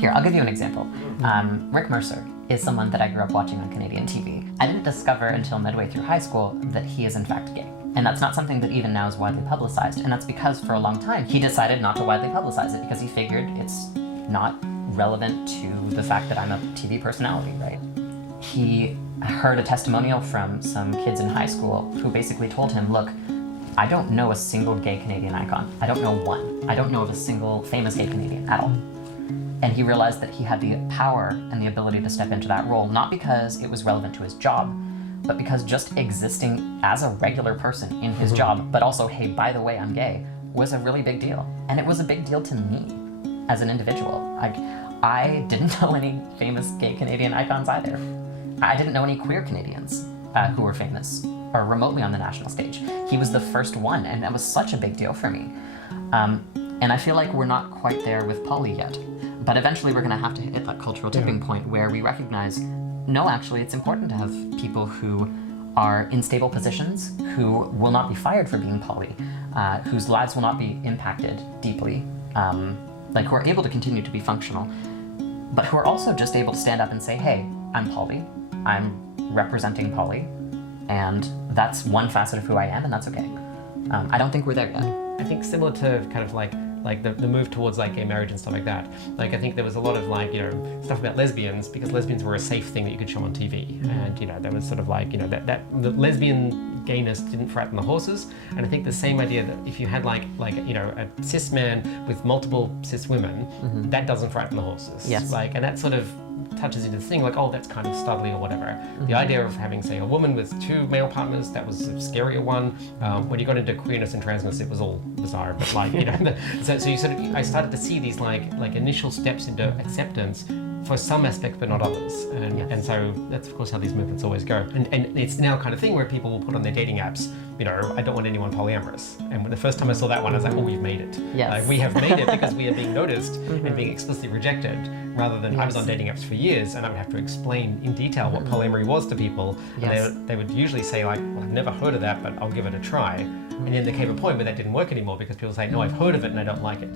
Here, I'll give you an example. Rick Mercer is someone that I grew up watching on Canadian TV. I didn't discover until midway through high school that he is in fact gay. And that's not something that even now is widely publicized. And that's because for a long time, he decided not to widely publicize it because he figured it's not relevant to the fact that I'm a TV personality, right? He heard a testimonial from some kids in high school who basically told him, look, I don't know a single gay Canadian icon. I don't know one. I don't know of a single famous gay Canadian at all. And he realized that he had the power and the ability to step into that role, not because it was relevant to his job, but because just existing as a regular person in his job, but also, hey, by the way, I'm gay, was a really big deal. And it was a big deal to me as an individual. I didn't know any famous gay Canadian icons either. I didn't know any queer Canadians who were famous or remotely on the national stage. He was the first one, and that was such a big deal for me. And I feel like we're not quite there with poly yet, but eventually we're gonna have to hit that cultural tipping point where we recognize, no, actually, it's important to have people who are in stable positions, who will not be fired for being poly, whose lives will not be impacted deeply, like who are able to continue to be functional, but who are also just able to stand up and say, hey, I'm poly, I'm representing poly, and that's one facet of who I am, and that's okay. I don't think we're there yet. I think similar to kind of like the move towards like gay marriage and stuff like that. Like I think there was a lot of like, you know, stuff about lesbians because lesbians were a safe thing that you could show on TV. And, you know, there was sort of like, you know, that the lesbian gayness didn't frighten the horses. And I think the same idea that if you had like you know, a cis man with multiple cis women, that doesn't frighten the horses. Yes. Like, and that sort of touches into the thing like, oh, that's kind of studly or whatever. The idea of having, say, a woman with two male partners, that was a scarier one. When you got into queerness and transness, it was all bizarre, but like, you know, so you sort of, I started to see these like initial steps into acceptance for some aspects, but not others. And so that's of course how these movements always go. And it's now kind of thing where people will put on their dating apps, you know, I don't want anyone polyamorous. And when the first time I saw that one, I was like, oh, we've made it. Yes. Like, we have made it because we are being noticed and being explicitly rejected, rather than I was on dating apps for years and I would have to explain in detail what polyamory was to people. And they would usually say like, well, I've never heard of that, but I'll give it a try. And then there came a point where that didn't work anymore because people say, no, I've heard of it and I don't like it.